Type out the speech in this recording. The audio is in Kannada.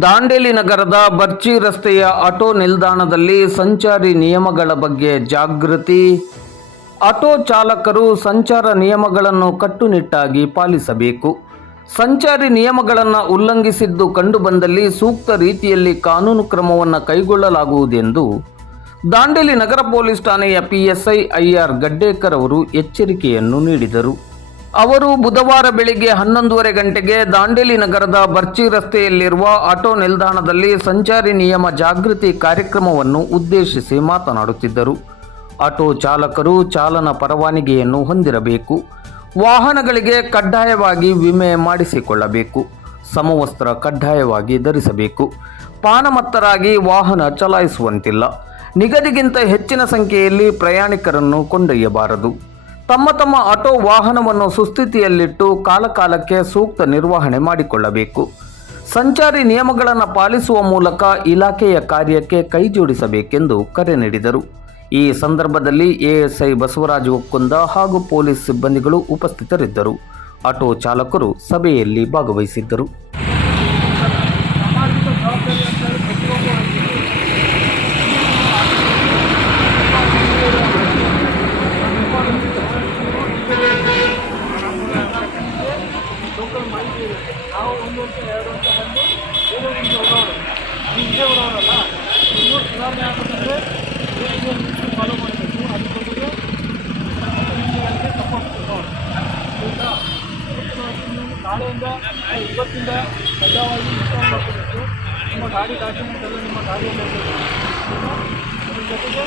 ದಾಂಡೇಲಿ ನಗರದ ಬರ್ಚಿ ರಸ್ತೆಯ ಆಟೋ ನಿಲ್ದಾಣದಲ್ಲಿ ಸಂಚಾರಿ ನಿಯಮಗಳ ಬಗ್ಗೆ ಜಾಗೃತಿ. ಆಟೋ ಚಾಲಕರು ಸಂಚಾರ ನಿಯಮಗಳನ್ನು ಕಟ್ಟುನಿಟ್ಟಾಗಿ ಪಾಲಿಸಬೇಕು. ಸಂಚಾರಿ ನಿಯಮಗಳನ್ನು ಉಲ್ಲಂಘಿಸಿದ್ದು ಕಂಡುಬಂದಲ್ಲಿ ಸೂಕ್ತ ರೀತಿಯಲ್ಲಿ ಕಾನೂನು ಕ್ರಮವನ್ನು ಕೈಗೊಳ್ಳಲಾಗುವುದೆಂದು ದಾಂಡೇಲಿ ನಗರ ಪೊಲೀಸ್ ಠಾಣೆಯ ಪಿಎಸ್ಐ ಐಆರ್ ಗಡ್ಡೇಕರ್ ಅವರು ಎಚ್ಚರಿಕೆಯನ್ನು ನೀಡಿದರು. ಅವರು ಬುಧವಾರ ಬೆಳಿಗ್ಗೆ ಹನ್ನೊಂದೂವರೆ ಗಂಟೆಗೆ ದಾಂಡೇಲಿ ನಗರದ ಬರ್ಚಿ ರಸ್ತೆಯಲ್ಲಿರುವ ಆಟೋ ನಿಲ್ದಾಣದಲ್ಲಿ ಸಂಚಾರಿ ನಿಯಮ ಜಾಗೃತಿ ಕಾರ್ಯಕ್ರಮವನ್ನು ಉದ್ದೇಶಿಸಿ ಮಾತನಾಡುತ್ತಿದ್ದರು. ಆಟೋ ಚಾಲಕರು ಚಾಲನ ಪರವಾನಗಿಯನ್ನು ಹೊಂದಿರಬೇಕು. ವಾಹನಗಳಿಗೆ ಕಡ್ಡಾಯವಾಗಿ ವಿಮೆ ಮಾಡಿಸಿಕೊಳ್ಳಬೇಕು. ಸಮವಸ್ತ್ರ ಕಡ್ಡಾಯವಾಗಿ ಧರಿಸಬೇಕು. ಪಾನಮತ್ತರಾಗಿ ವಾಹನ ಚಲಾಯಿಸುವಂತಿಲ್ಲ. ನಿಗದಿಗಿಂತ ಹೆಚ್ಚಿನ ಸಂಖ್ಯೆಯಲ್ಲಿ ಪ್ರಯಾಣಿಕರನ್ನು ಕೊಂಡೊಯ್ಯಬಾರದು. ತಮ್ಮ ತಮ್ಮ ಆಟೋ ವಾಹನವನ್ನು ಸುಸ್ಥಿತಿಯಲ್ಲಿಟ್ಟು ಕಾಲಕಾಲಕ್ಕೆ ಸೂಕ್ತ ನಿರ್ವಹಣೆ ಮಾಡಿಕೊಳ್ಳಬೇಕು. ಸಂಚಾರಿ ನಿಯಮಗಳನ್ನು ಪಾಲಿಸುವ ಮೂಲಕ ಇಲಾಖೆಯ ಕಾರ್ಯಕ್ಕೆ ಕೈಜೋಡಿಸಬೇಕೆಂದು ಕರೆ ನೀಡಿದರು. ಈ ಸಂದರ್ಭದಲ್ಲಿ ಎಎಸ್ಐ ಬಸವರಾಜ ಒಕ್ಕುಂದ ಹಾಗೂ ಪೊಲೀಸ್ ಸಿಬ್ಬಂದಿಗಳು ಉಪಸ್ಥಿತರಿದ್ದರು. ಆಟೋ ಚಾಲಕರು ಸಭೆಯಲ್ಲಿ ಭಾಗವಹಿಸಿದ್ದರು. ಲೋಕಲ್ ಮಾಹಿತಿ ಇದೆ ನಾವು ಒಂದು ವರ್ಷ ಎರಡು ವರ್ಷ ಬಂದು ಬೇರೆ ಊರಿಗೆ ಹೋಗೋರು ನೀವು ಇದೇ ಊರವರಲ್ಲ ನೀವು ಸುಧಾರಣೆ ಆಗಬೇಕಂದ್ರೆ ಬೇರೆ ಫಾಲೋ ಮಾಡಬೇಕು ಅದ್ರ ಜೊತೆಗೆ ನಿಮಗೆ ಸಪೋರ್ಟ್ ಕೊಡೋರು ಆಯಿತಾ ನಾಳೆಯಿಂದ ಇವತ್ತಿಂದ ಕಡ್ಡಾಯವಾಗಿ ಇನ್ಸ್ಟಾಲ್ ಮಾಡ್ಕೋಬೇಕು ನಿಮ್ಮ ಗಾಡಿ ಡಾಕ್ಯುಮೆಂಟ್ ಎಲ್ಲ ನಿಮ್ಮ ಗಾಡಿಯಲ್ಲಿ ಇರಬೇಕು ಅದ್ರ ಜೊತೆಗೆ